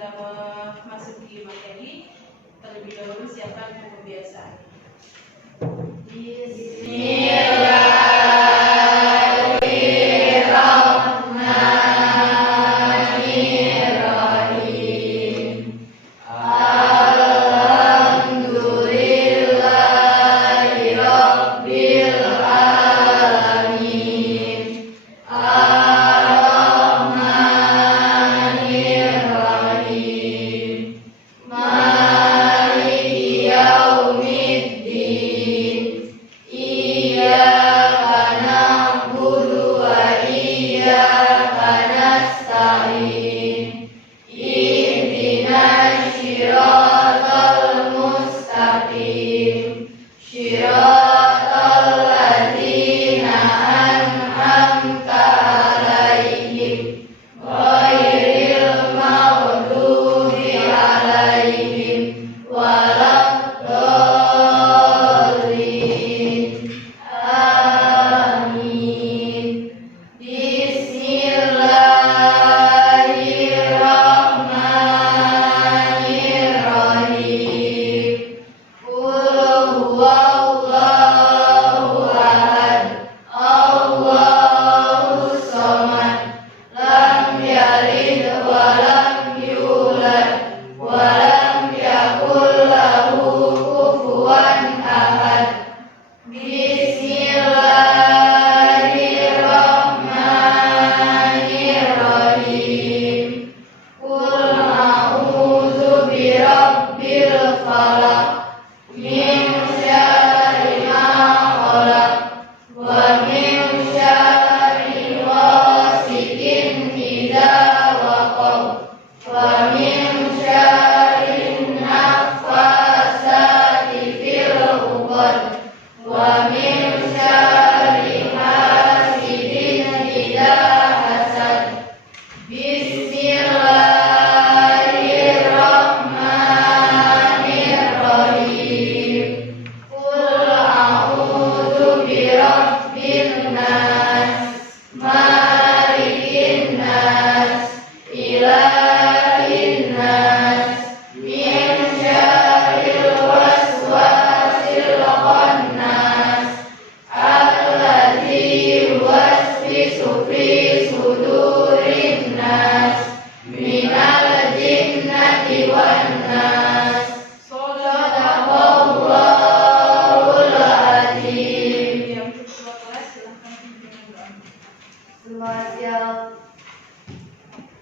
kita memasuki materi, terlebih dahulu siapkan buku kebiasaan.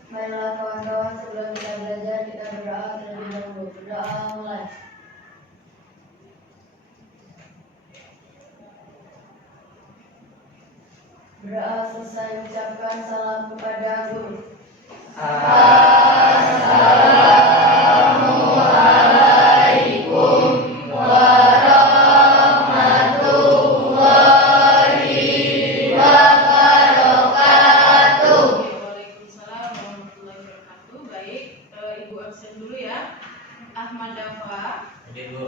Baiklah kawan-kawan, sebelum kita belajar kita berdoa terlebih dahulu. Berdoa mulai. Berdoa selesai, ucapkan salam kepada guru. Assalamualaikum warahmatullahi wabarakatuh. Waalaikumsalam warahmatullahi wabarakatuh. Baik, Ibu absen dulu ya. Ahmad Dafa, Hadir, Bu.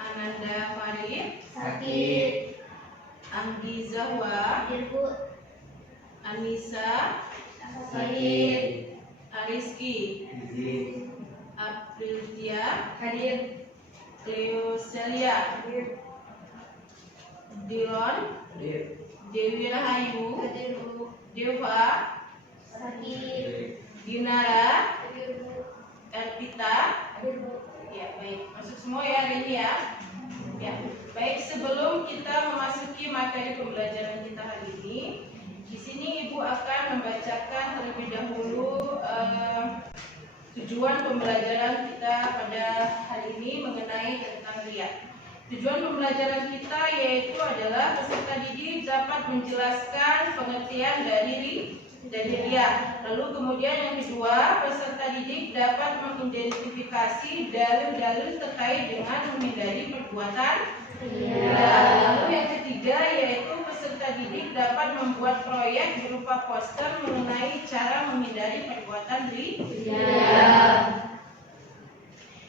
Ananda Farid, Sakit. Anggi Zahwa, Hadir, Bu. Anissa, Sakit. Ariski, Izin. Apriltia, Hadir. Cleo Celia, Hadir. Dilon, Hadir. Dewi Rahayu, Hadir, Bu. Deva, Sakit. Dinara, Hadir, Bu. Elvita. Hadir, Bu. Ya, baik. Masuk semua ya hari ini ya. Ya, baik. Sebelum kita memasuki materi pembelajaran kita hari ini, di sini Ibu akan membacakan terlebih dahulu tujuan pembelajaran kita pada hari ini mengenai tentang riya. Tujuan pembelajaran kita yaitu adalah peserta didik dapat menjelaskan pengertian dari riya. Lalu kemudian yang kedua, peserta didik dapat mengidentifikasi dalil-dalil terkait dengan menghindari perbuatan riya. Lalu yang ketiga yaitu peserta didik dapat membuat proyek berupa poster mengenai cara menghindari perbuatan riya.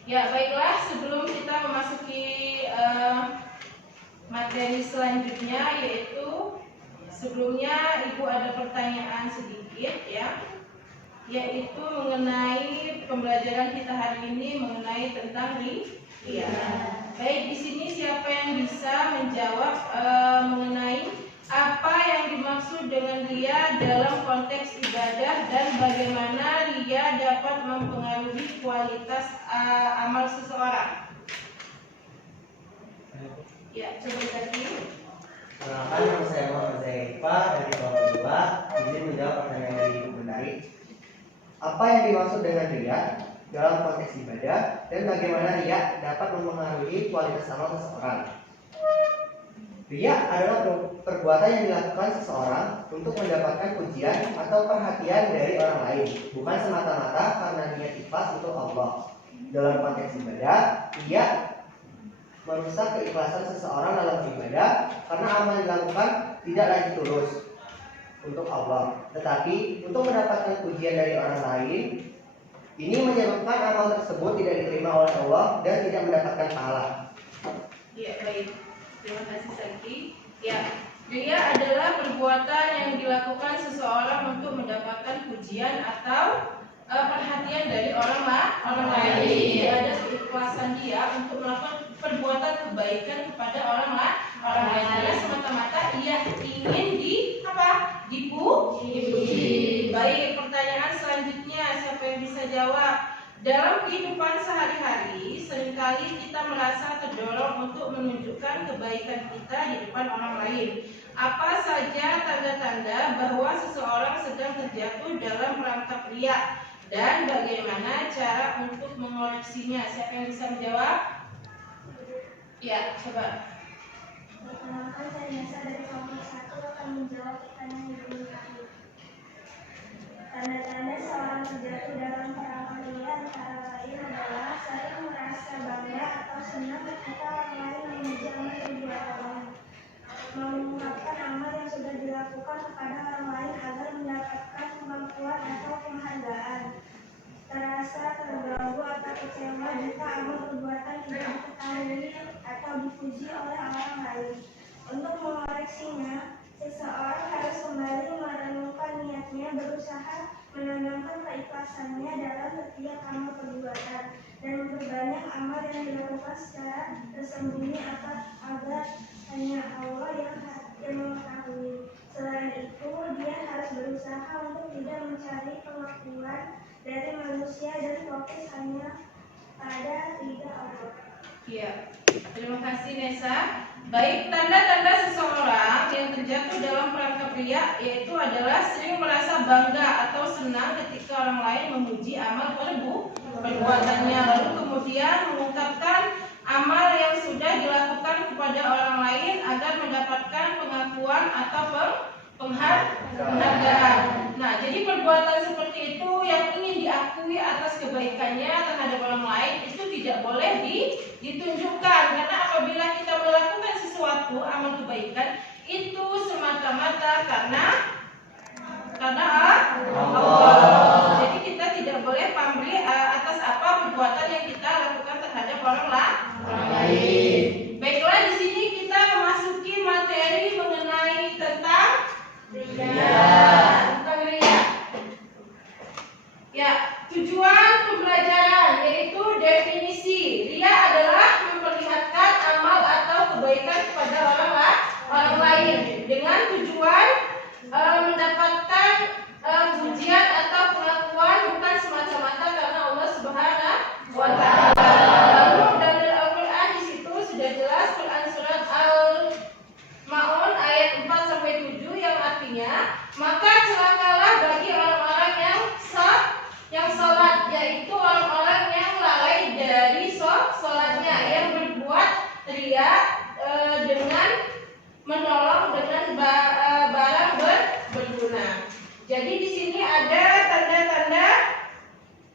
Ya, baiklah, sebelum kita memasuki materi selanjutnya, yaitu sebelumnya Ibu ada pertanyaan sedikit ya, yaitu mengenai pembelajaran kita hari ini mengenai tentang riya. Baik, di sini siapa yang bisa menjawab mengenai apa yang dimaksud dengan riya dalam konteks ibadah dan bagaimana riya dapat mempengaruhi kualitas amal seseorang? Ya, coba tadi. Perkenalkan, nama saya Muhammad Zaifa dari kelompok 2. Izin menjawab pertanyaan dari Ibu Mentari. Apa yang dimaksud dengan riya dalam konteks ibadah dan bagaimana riya dapat mempengaruhi kualitas amal seseorang? Riya adalah perbuatan yang dilakukan seseorang untuk mendapatkan pujian atau perhatian dari orang lain, bukan semata-mata karena niat ikhlas untuk Allah. Dalam konteks ibadah, riya merusak keikhlasan seseorang dalam ibadah karena amal yang dilakukan tidak lagi tulus untuk Allah, tetapi untuk mendapatkan pujian dari orang lain. Ini menyebabkan amal tersebut tidak diterima oleh Allah dan tidak mendapatkan pahala. Ya, baik. Terima kasih Saki. Ya, riya adalah perbuatan yang dilakukan seseorang untuk mendapatkan pujian atau perhatian dari orang lain. Tidak ada keikhlasan dia untuk melakukan perbuatan kebaikan kepada orang lain. Karena semata-mata ia ingin dipuji. Baik, pertanyaan selanjutnya siapa yang bisa jawab? Dalam kehidupan sehari-hari, seringkali kita merasa terdorong untuk menunjukkan kebaikan kita di depan orang lain. Apa saja tanda-tanda bahwa seseorang sedang terjatuh dalam perangkap riya dan bagaimana cara untuk mengoreksinya? Siapa yang bisa menjawab? Ya, coba. Perkenalkan, saya Nesa dari kelompok 1 akan menjawab pertanyaan Ibu Mentari. Tanda-tanda seorang terjatuh dalam perangkap riya antara lain adalah sering merasa bangga atau senang ketika orang lain memuji amal perbuatan, mengungkapkan amal yang sudah dilakukan kepada orang lain agar mendapatkan pengakuan atau penghargaan, terasa terganggu atau kecewa jika amal perbuatan tidak diketahui atau dipuji oleh orang lain. Untuk mengoreksinya, seseorang harus kembali merenungkan niatnya, berusaha menanamkan keikhlasannya dalam setiap amal perbuatan, dan memperbanyak amal yang dilakukan secara tersembunyi agar hanya Allah yang mengetahui. Selain itu, dia harus berusaha untuk tidak mencari pengakuan dari manusia dan fokus hanya pada ridha Allah. Ya, terima kasih Nesa. Baik, tanda-tanda seseorang yang terjatuh dalam perangkap riya yaitu adalah sering merasa bangga atau senang ketika orang lain memuji amal perbuatannya, lalu kemudian mengungkapkan amal yang sudah dilakukan kepada orang lain agar mendapatkan pengakuan atau penghargaan. Nah, jadi perbuatan seperti itu yang ingin diakui atas kebaikannya terhadap orang lain itu tidak boleh ditunjukkan, karena apabila kita melakukan sesuatu amal kebaikan itu semata-mata karena Allah. Jadi kita tidak boleh pamrih atas apa perbuatan yang kita lakukan terhadap orang lain. Baiklah, di sini kita memasuki materi mengenai tentang riya. Ya, tujuan pembelajaran yaitu definisi. Riya adalah memperlihatkan amal atau kebaikan kepada orang lain dengan tujuan mendapatkan pujian atau pengakuan, bukan semata-mata karena Allah Subhanahu wa Ta'ala. Lalu dalil Al-Quran di situ sudah jelas, Quran surat Al-Maun ayat 4-7 yang artinya, maka celakalah bagi orang-orang yang salat, yaitu orang-orang yang lalai dari salatnya, yang berbuat riya dengan menolong dengan barang berguna. Jadi di sini ada tanda-tanda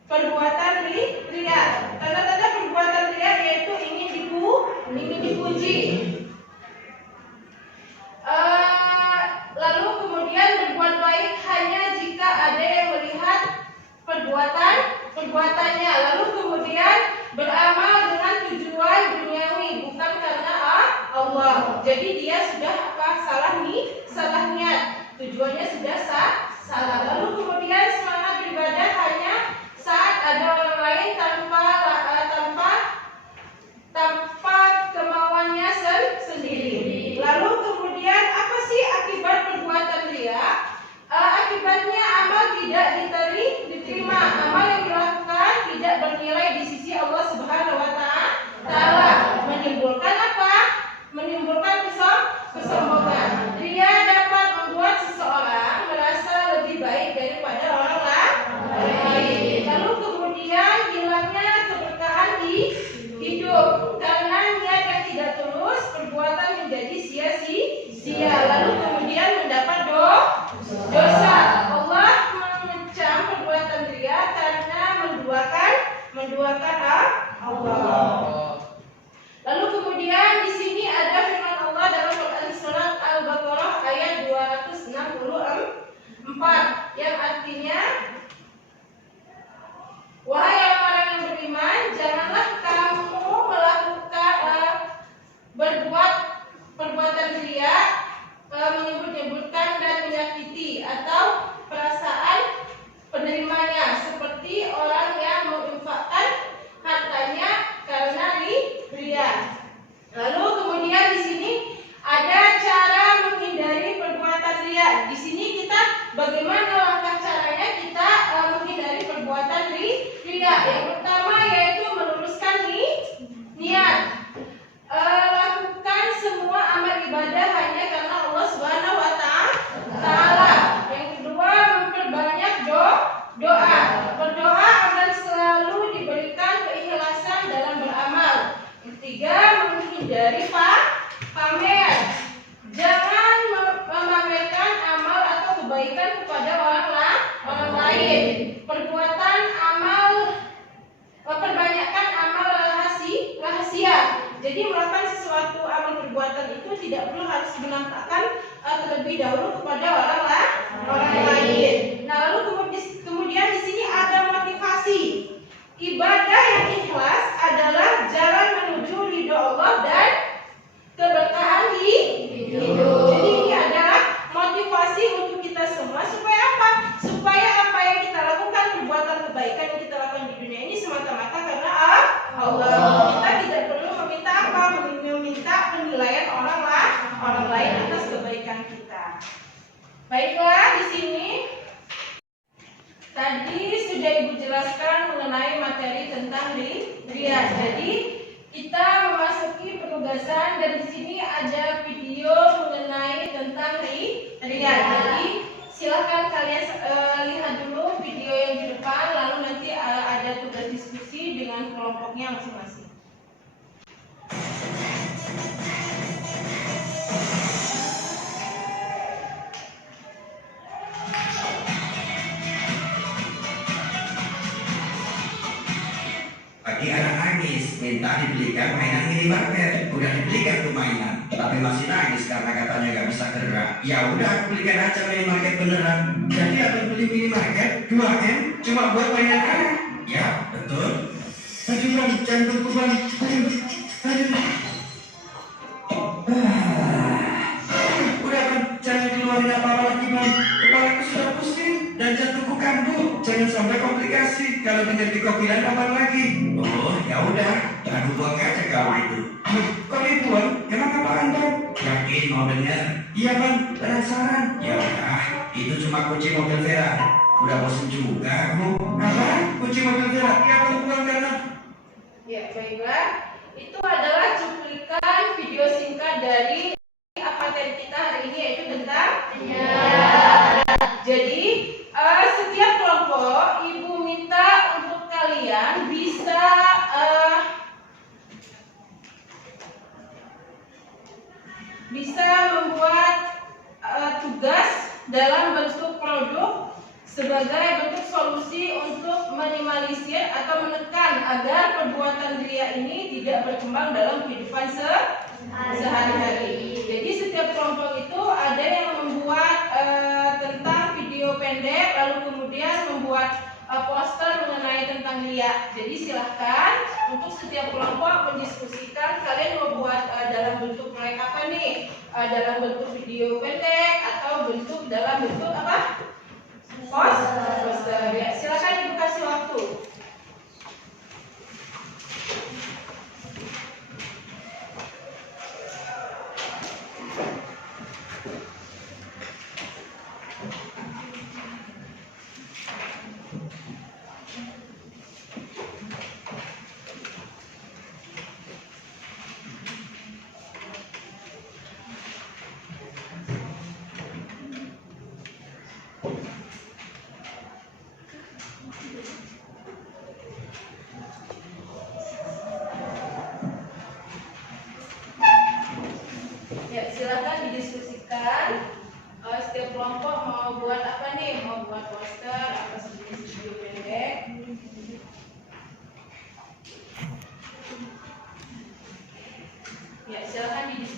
perbuatan riya. Tanda-tanda perbuatan riya yaitu ingin dipuji. Lalu kemudian berbuat baik hanya jika ada yang melihat perbuatannya. Lalu kemudian beramal dengan tujuan duniawi, bukan karena Allah. Jadi dia sudah salah niat. Tujuannya sudah salah. Lalu kemudian semangat beribadah hanya saat ada orang lalu kemudian mendapat dosa. Allah mengecam perbuatan riya karena menduakan Allah. Lalu kemudian di sini ada firman Allah dalam Quran surat Al-Baqarah ayat 264 yang artinya, wahai orang-orang yang beriman, janganlah kamu melakukan berbuat perbuatan riya, menyebut-nyebutkan dan menyakiti atau perasaan penerimanya, seperti orang yang menginfakkan hartanya karena riya. Lalu kemudian di sini ada cara menghindari perbuatan riya. Di sini kita bagaimana langkah caranya kita menghindari perbuatan riya? Yang pertama yaitu meluruskan niat. Lakukan semua amal ibadah hanya karena Allah Subhanahu wa taala. Yang kedua, memperbanyak doa. Berdoa agar selalu diberikan keikhlasan dalam beramal. Yang ketiga, menghindari pamer. Jangan memamerkan amal atau kebaikan kepada orang lain. Perbanyakkan amal rahasia. Jadi melakukan sesuatu amal perbuatan itu tidak perlu harus menampakkan terlebih dahulu kepada orang lain. Nah, lalu kemudian di sini ada motivasi. Ibadah yang ikhlas adalah jalan menuju ridho Allah dan keberkahan hidup. Jadi ini adalah motivasi untuk kita semua supaya apa? Supaya apa yang kita lakukan, perbuatan kebaikan yang kita lakukan di dunia ini semata-mata karena Allah. Kita tidak perlu meminta apa? Meminta penilaian orang lain atas kebaikan kita. Baiklah, di sini tadi sudah Ibu jelaskan mengenai materi tentang riya. Jadi kita memasuki penugasan dan di sini ada video mengenai tentang riya. Jadi silakan kalian lihat dulu video yang di depan, lalu nanti ada tugas diskusi dengan kelompoknya masing-masing. Bagi anak nangis, minta dibelikan mainan minimarket. Udah dibelikan tuh mainan, tapi masih nangis karena katanya gak bisa gerak. Ya udah, aku belikan aja minimarket beneran. Jadi abang beli minimarket 2M cuma buat mainan anak. Ya, betul. Aduh bang, jangan tunggu bang. Aduh. Udah bang, jangan keluarin apa-apa lagi bang. Kepalaku sudah pusing dan jantungku kambuh. Jangan sampai komplikasi. Kalau dengar di kopilan kapan lagi? Oh, ya udah. Aku buang aja kau itu. Kok dibuang? Emang apaan bang? Yakin mau dengar? Iya bang, penasaran. Ya udah, itu cuma kunci mobil Vera. Udah bosan juga aku. Apa? Kunci mobil Vera? Ya aku buang karena. Ya, baiklah. Itu adalah cuplikan video singkat dari materi kita hari ini, yaitu tentang riya. Jadi setiap kelompok Ibu minta untuk kalian bisa membuat tugas dalam bentuk produk sebagai bentuk solusi untuk minimalisir atau menekan agar perbuatan riya ini tidak berkembang dalam kehidupan sehari-hari. Jadi setiap kelompok itu ada yang membuat tentang video pendek, lalu kemudian membuat poster mengenai tentang riya. Jadi silahkan untuk setiap kelompok mendiskusikan kalian mau buat dalam bentuk proyek apa nih, dalam bentuk video pendek atau dalam bentuk apa? Poster. Ya, silakan Ibu kasih waktu.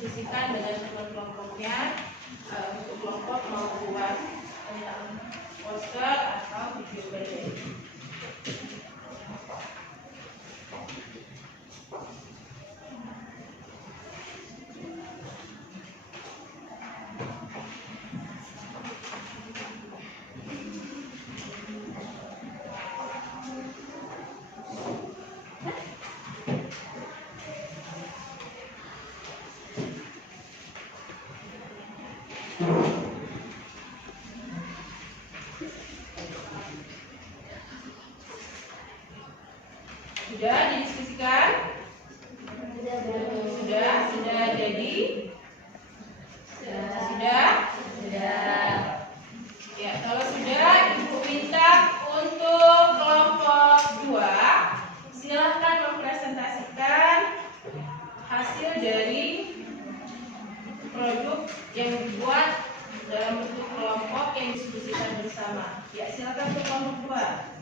didiskusikan dengan kelompok-kelompoknya untuk kelompok mau buat poster atau video pendek. Sudah didiskusikan? Sudah jadi? Sudah. Ya, kalau sudah, Ibu minta untuk kelompok 2 silahkan mempresentasikan hasil dari produk yang dibuat dalam bentuk kelompok yang diskusikan bersama. Ya, silakan untuk kelompok 2.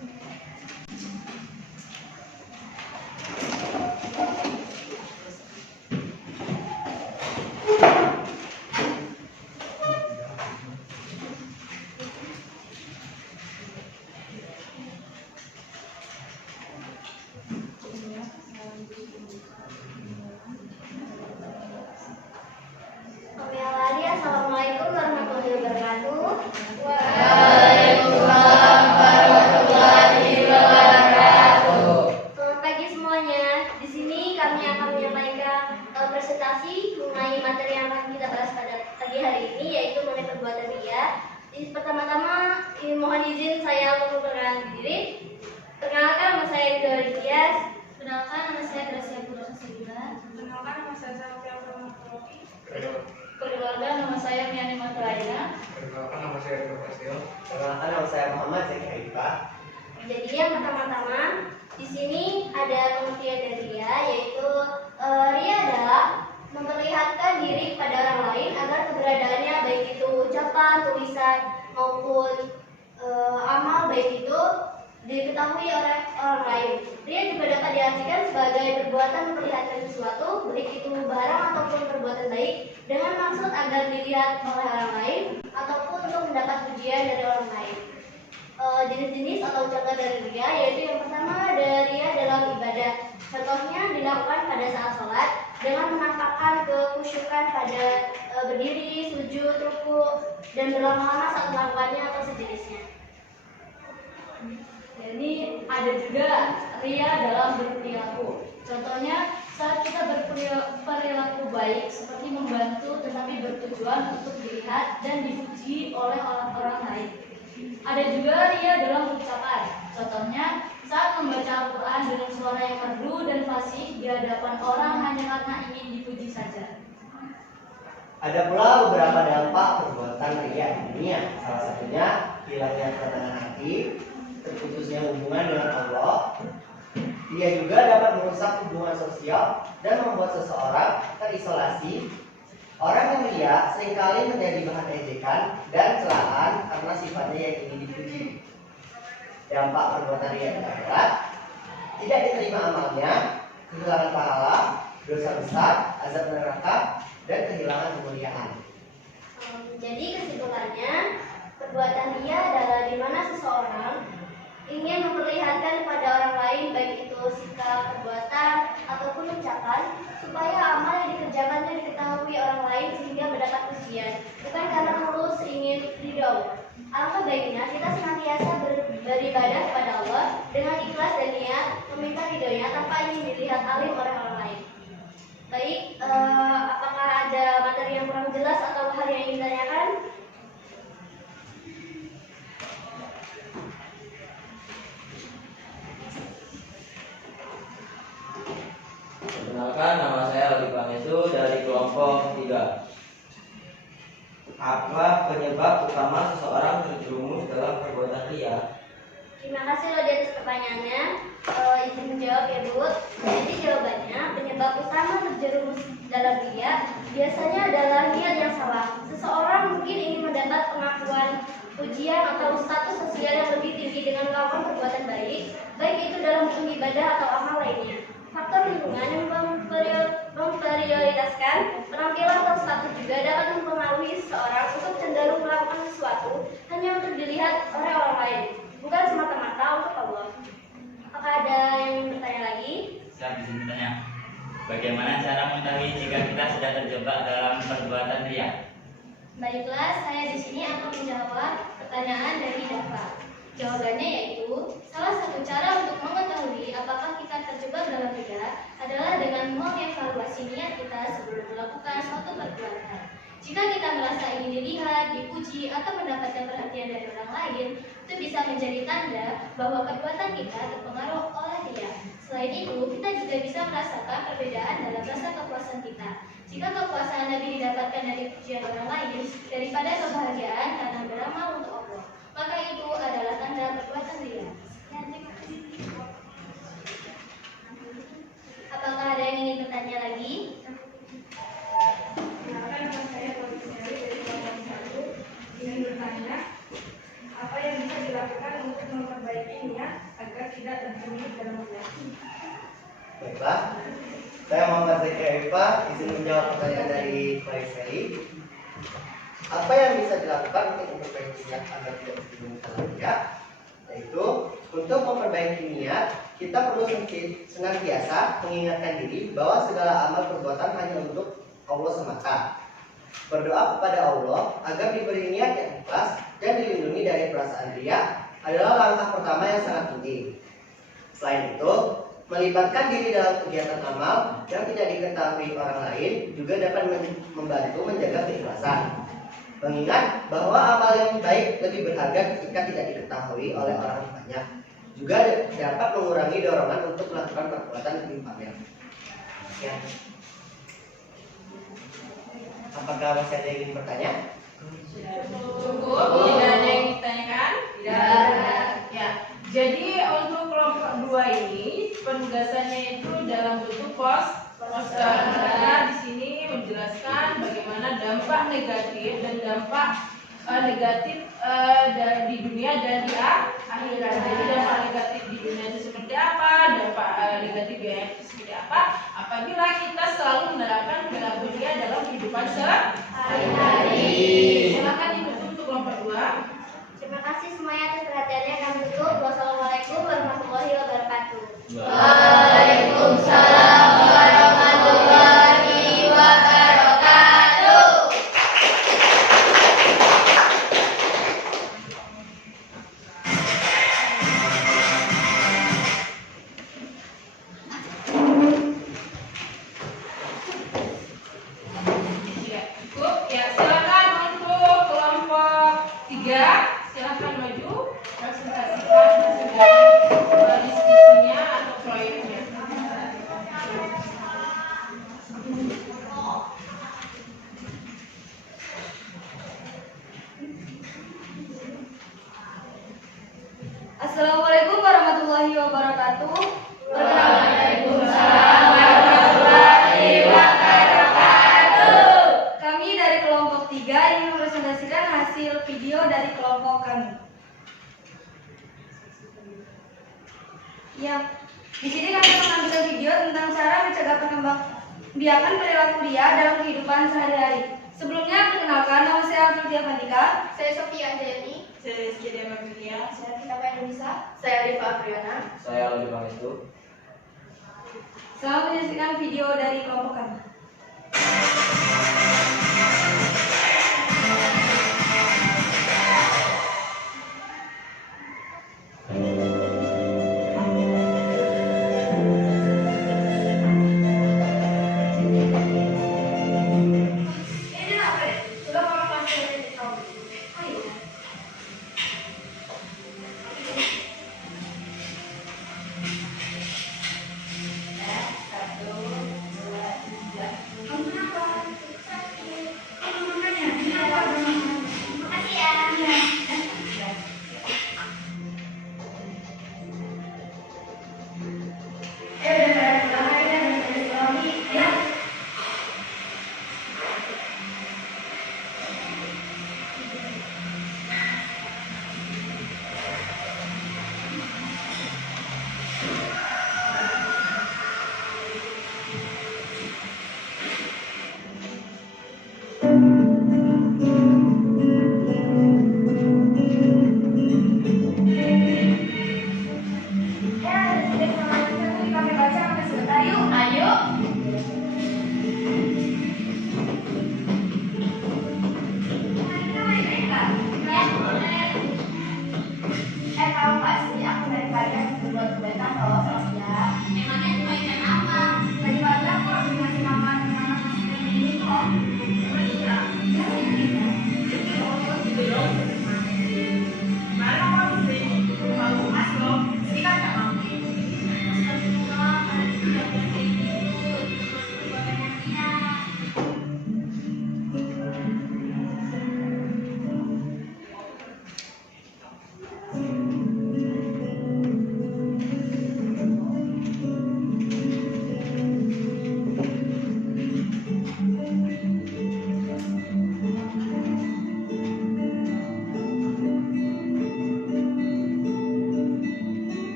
Assalamualaikum warahmatullahi wabarakatuh. Waalaikumsalam warahmatullahi wabarakatuh. Selamat pagi semuanya. Di sini kami akan menyampaikan presentasi mengenai materi yang akan kita bahas pada pagi hari ini, yaitu mengenai perbuatan ria. Pertama-tama mohon izin saya memperkenalkan diri. Perkenalkan, nama saya Ida Dias. Perkenalkan, nama saya Gracia Pura Sesegila. Perkenalkan, nama saya Zafia Purwokrofi. Perkenalkan, nama saya Miani Matlaina. Perkenalkan, nama saya Eko Prasetyo. Perkenalkan, nama saya Muhammad Zaki Haifah. Jadi yang pertama-tama di sini ada pengertian dari ria, yaitu ria adalah memperlihatkan diri kepada orang lain agar keberadaannya, baik itu ucapan, tulisan maupun amal, baik itu diketahui oleh orang lain. Ria juga dapat diartikan sebagai perbuatan memperlihatkan sesuatu, baik itu barang ataupun perbuatan baik, dengan maksud agar dilihat oleh orang lain ataupun untuk mendapat pujian dari orang lain. Jenis-jenis atau contoh dari ria, yaitu yang pertama ada ria dalam ibadah. Contohnya dilakukan pada saat sholat dengan menampakkan kekhusyukan pada berdiri, sujud, ruku, dan berlama-lama saat melakukannya atau sejenisnya. Jadi ada juga ria dalam berperilaku. Contohnya saat kita berperilaku baik seperti membantu tetapi bertujuan untuk dilihat dan dipuji oleh orang-orang lain. Ada juga ria dalam ucapan. Contohnya saat membaca Al-Quran dengan suara yang merdu dan fasih di hadapan orang hanya karena ingin dipuji saja. Ada pula beberapa dampak perbuatan ria di dunia. Salah satunya hilangnya ketenangan hati, terputusnya hubungan dengan Allah. Ia juga dapat merusak hubungan sosial dan membuat seseorang terisolasi. Orang yang ria seringkali menjadi bahan ejekan dan celaan karena sifatnya yang ingin dipuji. Dampak perbuatan ria di akhirat: tidak diterima amalnya, kehilangan pahala, dosa besar, azab neraka, dan kehilangan kemuliaan. Jadi kesimpulannya, perbuatan ria adalah di mana seseorang ingin memperlihatkan kepada orang lain, baik itu sikap, perbuatan, ataupun ucapan, supaya amal yang dikerjakannya diketahui orang lain sehingga mendapat pujian, bukan karena tulus ingin ridho. Alangkah baiknya kita senantiasa beribadah kepada Allah dengan ikhlas dan niat meminta ridhonya tanpa ingin dilihat alim oleh orang lain. Baik, apakah ada materi yang kurang jelas atau hal yang ingin ditanyakan? Perkenalkan, nama saya Aldi Pangestu dari kelompok 3. Apa penyebab utama seseorang terjerumus dalam perbuatan ria? Terima kasih loh di atas pertanyaannya. Izin menjawab ya Bu. Jadi jawabannya, penyebab utama terjerumus dalam ria biasanya adalah niat yang salah. Seseorang mungkin ingin mendapat pengakuan, pujian atau status sosial yang lebih tinggi dengan melakukan perbuatan baik, baik itu dalam bentuk ibadah atau amal lainnya. Faktor lingkungan yang memprioritaskan penampilan atau status juga dapat mempengaruhi seseorang untuk cenderung melakukan sesuatu hanya untuk dilihat oleh orang lain, bukan semata-mata untuk Allah. Apakah ada yang ingin bertanya lagi? Siap, di sini tanya. Bagaimana cara mengetahui jika kita sudah terjebak dalam perbuatan riya? Baiklah, saya di sini akan menjawab pertanyaan dari Dava. Jawabannya yaitu, salah satu cara untuk mengetahui apakah kita terjebak dalam riya adalah dengan mengevaluasi niat kita sebelum melakukan suatu perbuatan. Jika kita merasa ingin dilihat, dipuji, atau mendapatkan perhatian dari orang lain, itu bisa menjadi tanda bahwa perbuatan kita terpengaruh oleh riya. Selain itu, kita juga bisa merasakan perbedaan dalam rasa kepuasan kita. Jika kepuasan lebih didapatkan dari pujian orang lain daripada kebahagiaan karena beramal untuk Allah, maka itu adalah tanda perbuatan riya. Sekian, terima kasih. Apakah ada yang ingin bertanya lagi? Silakan, nama saya Polisinari dari kelompok 1 ingin bertanya, apa yang bisa dilakukan untuk memperbaiki niat agar tidak terjerumus dalam riya? Baiklah, saya Muhammad Zaki Eva, izin menjawab pertanyaan dari Faisali. Apa yang bisa dilakukan untuk memperbaiki niat agar tidak terjerumus dalam riya? Yaitu, untuk memperbaiki niat, kita perlu senantiasa mengingatkan diri bahwa segala amal perbuatan hanya untuk Allah semata. Berdoa kepada Allah agar diberi niat yang ikhlas dan dilindungi dari perasaan riya adalah langkah pertama yang sangat penting. Selain itu, melibatkan diri dalam kegiatan amal yang tidak diketahui orang lain juga dapat membantu menjaga keikhlasan. Mengingat bahwa amal yang baik lebih berharga ketika tidak diketahui oleh orang banyak, juga dapat mengurangi dorongan untuk melakukan perbuatan lebih pamer. Ya. Apakah masih ada yang ingin bertanya? Cukup, tidak ada yang ditanyakan? Tidak. Ya. Jadi untuk kelompok 2 ini penugasannya itu dalam bentuk poster. Mereka di sini menjelaskan bagaimana dampak negatif dan dampak negatif di dunia dan di akhirat. Jadi dampak negatif di dunia itu seperti apa, dampak negatif di akhirat itu seperti apa. Apabila kita selalu menerapkan perilaku dia dalam kehidupan sehari-hari. Silakan ditutup untuk kelompok 2. Terima kasih semuanya atas perhatiannya. Kami tutup. Wassalamualaikum warahmatullahi wabarakatuh. Waalaikumsalam warahmatullahi wabarakatuh. Ya, cukup. Ya, silakan untuk kelompok 3. Silakan maju presentasikan hasil dari diskusinya atau proyeknya. Assalamualaikum warahmatullahi wabarakatuh. Waalaikumsalam warahmatullahi wabarakatuh. Kami dari kelompok 3 ingin mempresentasikan hasil video dari kelompok kami. Ya, di sini kami mengambil video tentang cara mencegah pengembangan perilaku riya dalam kehidupan sehari-hari. Sebelumnya, perkenalkan, nama saya Alfitia Fandika. Saya Sofia Anjani. Saya Rizky Demaria. Saya Tika Indonesia. Saya Rifa Afriana. Saya lebih bang itu. Selamat menyaksikan video dari kelompok kami.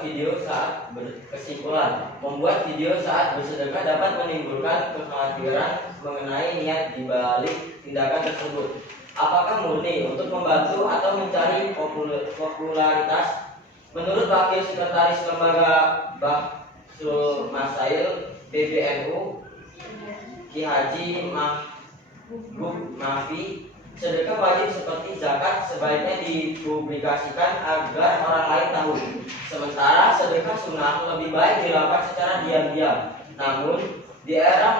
membuat video saat berkesimpulan. Membuat video saat bersedekah dapat menimbulkan kekhawatiran mengenai niat di balik tindakan tersebut. Apakah murni untuk membantu atau mencari popularitas? Menurut Wakil Sekretaris Lembaga Bahsul Masail PBNU Ki Haji Mahbub Mafi, sedekah wajib seperti zakat sebaiknya dipublikasikan agar orang lain tahu. Sementara sedekah sunnah lebih baik dilakukan secara diam-diam. Namun di era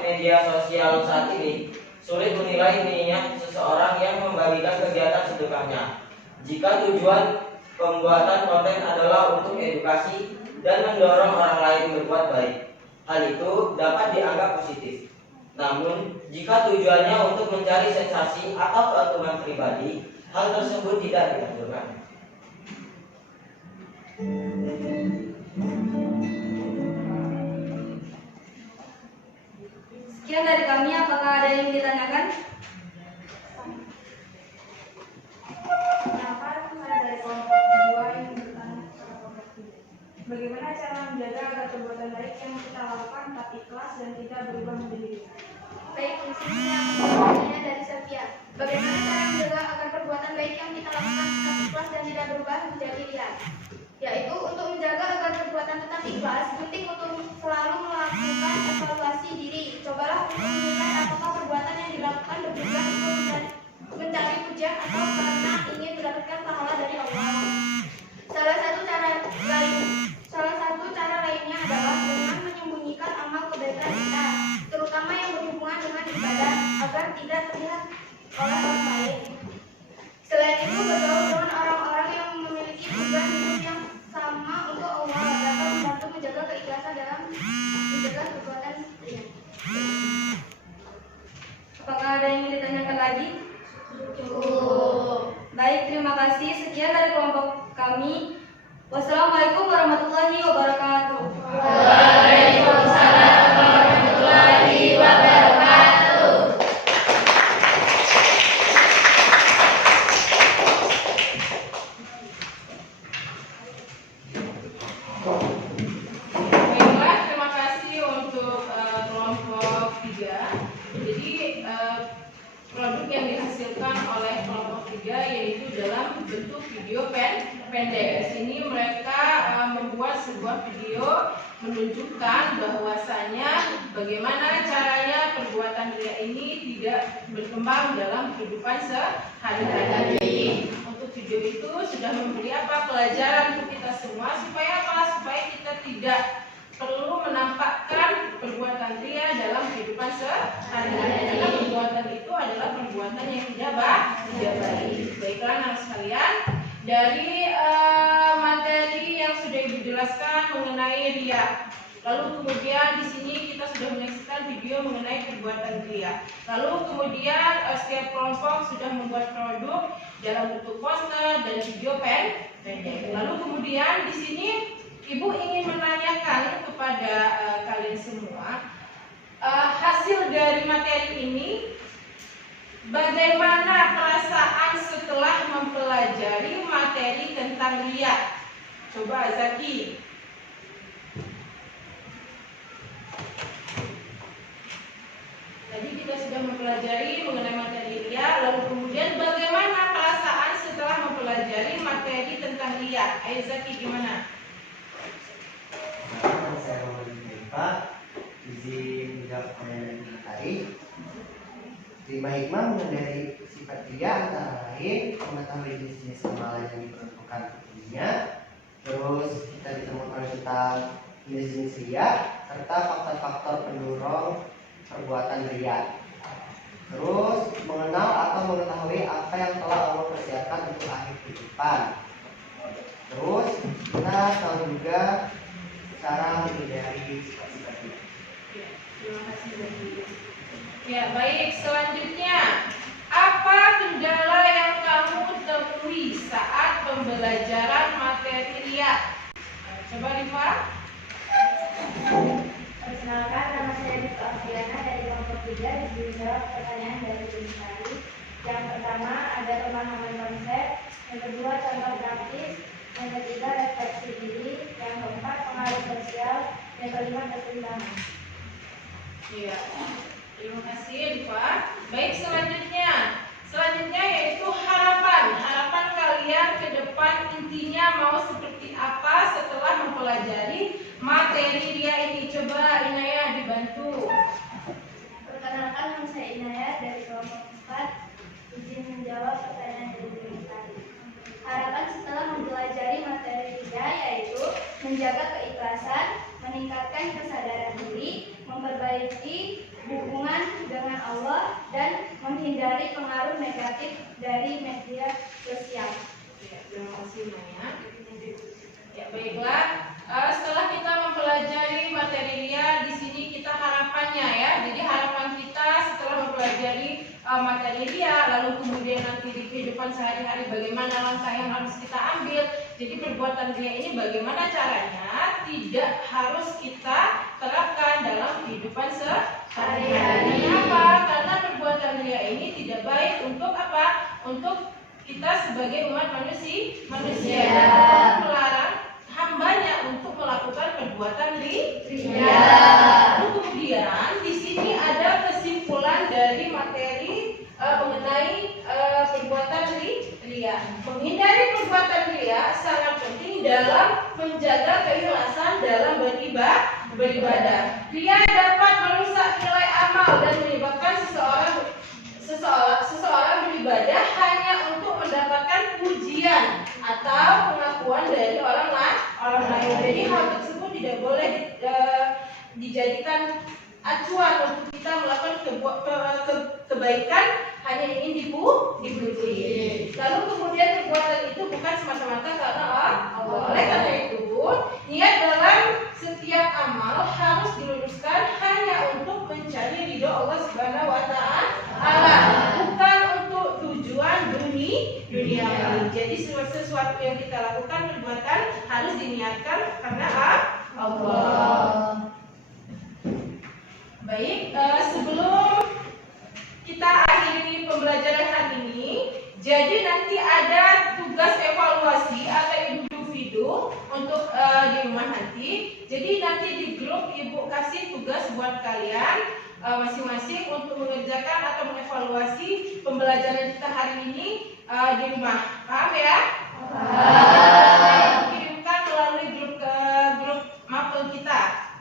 media sosial saat ini sulit menilai niat seseorang yang membagikan kegiatan sedekahnya. Jika tujuan pembuatan konten adalah untuk edukasi dan mendorong orang lain berbuat baik, hal itu dapat dianggap positif. Namun, jika tujuannya untuk mencari sensasi atau keuntungan pribadi, hal tersebut tidak dianjurkan. Sekian dari kami, apakah ada yang ditanyakan? Dari kelompok 2 yang bertanya kepada kelompok 3. Bagaimana cara menjaga agar perbuatan baik yang kita lakukan tetap ikhlas dan tidak berubah menjadi riya? Baik, di sini yang pertanyaannya dari Sofia. Bagaimana cara menjaga agar perbuatan baik yang kita lakukan tetap ikhlas dan tidak berubah menjadi riya? Yaitu untuk menjaga agar perbuatan tetap ikhlas, penting untuk selalu melakukan evaluasi diri. Cobalah untuk menilai apakah perbuatan yang dilakukan bertujuan untuk mencari pujian atau karena ingin mendapatkan pahala dari Allah. Salah satu cara lainnya adalah dengan menyembunyikan amal kebaikan kita, terutama yang berhubungan dengan ibadah, agar tidak terlihat oleh orang lain. Selain itu, bergaul dengan orang-orang yang memiliki tujuan hidup yang sama untuk Allah dapat membantu menjaga keikhlasan dalam menjaga perbuatan riya. Apakah ada yang ingin ditanyakan lagi? Baik, terima kasih. Sekian dari kelompok kami. Wassalamualaikum warahmatullahi wabarakatuh. Waalaikumsalam warahmatullahi wabarakatuh. Baiklah, terima kasih untuk kelompok 3. Jadi produk yang dihasilkan oleh kelompok 3 yaitu dalam bentuk video pendek. Di sini mereka membuat sebuah video menunjukkan bahwasanya bagaimana caranya perbuatan riya ini tidak berkembang dalam kehidupan sehari-hari. Untuk video itu sudah memberi pelajaran untuk kita semua supaya kita tidak perlu menampakkan perbuatan riya dalam kehidupan sehari-hari, karena perbuatan itu adalah perbuatan yang tidak baik. Baiklah anak sekalian, dari materi yang sudah dijelaskan mengenai riya, lalu kemudian di sini kita sudah menyaksikan video mengenai perbuatan riya. Lalu kemudian setiap kelompok sudah membuat produk dalam bentuk poster dan video pendek. Lalu kemudian di sini Ibu ingin menanyakan kepada kalian semua, hasil dari materi ini, bagaimana perasaan setelah mempelajari materi tentang riya? Coba Zaki. Tadi kita sudah mempelajari mengenai materi riya, lalu kemudian bagaimana perasaan setelah mempelajari materi tentang riya? Ayo Zaki, gimana? Saya memberi Pak izin menjawab pertanyaan tadi. Terima hikmah mengenai sifat riya antara lain mengetahui jenis-jenis amalan yang diperuntukkan untuknya, terus kita ditemukan tentang jenis-jenis riya serta faktor-faktor pendorong perbuatan riya. Terus mengenal atau mengetahui apa yang telah Allah persiapkan untuk akhir kehidupan. Terus kita tahu juga cara menghindari sifat-sifat itu. Terima kasih Zaki. Ya, baik, selanjutnya apa kendala yang kamu temui saat pembelajaran materi riya? Coba Rifa. Perkenalkan, nama saya Rifka Afriana dari kelompok 3. Izin jawab pertanyaan dari tim tadi. Yang pertama ada pemahaman konsep, yang kedua contoh praktis, yang ketiga refleksi diri, yang keempat pengaruh sosial, yang kelima pertimbangan. Iya. Terima kasih, Pak. Baik, selanjutnya yaitu harapan. Harapan kalian ke depan intinya mau seperti apa setelah mempelajari materi dia ini? Coba Inaya dibantu. Perkenalkan, nama saya Inaya dari kelompok 4. Izin menjawab pertanyaan dari guru tadi. Harapan setelah mempelajari materi dia yaitu menjaga keikhlasan, meningkatkan kesadaran diri, memperbaiki hubungan dengan Allah, dan menghindari pengaruh negatif dari media sosial. Ya, terima kasih Naya. Ya, baiklah. Setelah kita mempelajari materi dia, di sini kita harapannya ya. Jadi harapan kita setelah mempelajari materi dia, lalu kemudian nanti di kehidupan sehari-hari bagaimana langkah yang harus kita ambil. Jadi perbuatan dia ini bagaimana caranya tidak harus kita terapkan dalam kehidupan sehari-hari. Kenapa? Karena perbuatan dia ini tidak baik untuk apa? Untuk kita sebagai umat manusia. Dan Allah melarang hambanya untuk melakukan perbuatan ria. Lalu kemudian di sini ada kesimpulan dari materi mengenai perbuatan ria. Menghindari perbuatan ria sangat penting dalam menjaga keikhlasan dalam beribadah. Ria dapat merusak nilai amal dan menyebabkan seseorang beribadah hanya untuk mendapatkan pujian atau pengakuan dari orang lain. Jadi hal tersebut tidak boleh dijadikan acuan untuk kita melakukan kebaikan hanya ingin dipuji. Lalu kemudian perbuatan itu bukan semata-mata karena Allah. Oleh karena itu, niat dalam setiap amal harus diluruskan hanya untuk mencari ridho Allah Subhanahu wa Ta'ala, bukan untuk tujuan dunia. Jadi sesuatu yang kita lakukan perbuatan harus diniatkan karena Allah. Baik, sebelum kita akhiri pembelajaran hari ini, jadi nanti ada tugas evaluasi atau individu untuk di rumah nanti. Jadi nanti di grup ibu kasih tugas buat kalian masing-masing untuk mengerjakan atau mengevaluasi pembelajaran kita hari ini di rumah. Paham ya? Kirimkan melalui grup mapel kita.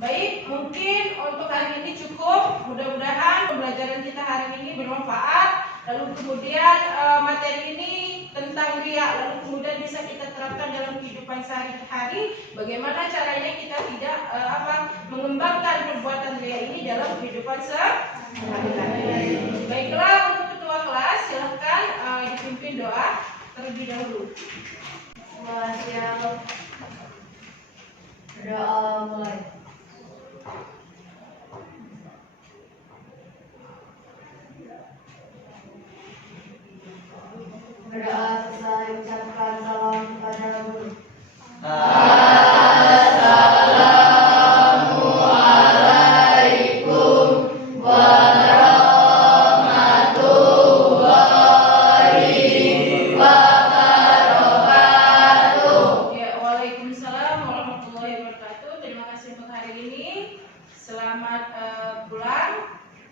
Baik, mungkin untuk hari ini cukup. Mudah-mudahan pembelajaran kita hari ini bermanfaat. Lalu kemudian materi ini tentang ria, lalu kemudian bisa kita terapkan dalam kehidupan sehari-hari. Bagaimana caranya kita tidak mengembangkan perbuatan ria ini dalam kehidupan sehari-hari. Baiklah, untuk ketua kelas silakan dipimpin doa terlebih dahulu. Semua siap. Berdoa mulai. Berdoa selesai ucapkan salam kepada guru. Assalamualaikum warahmatullahi wabarakatuh. Ya, waalaikumsalam warahmatullahi wabarakatuh. Terima kasih untuk hari ini. Selamat pulang.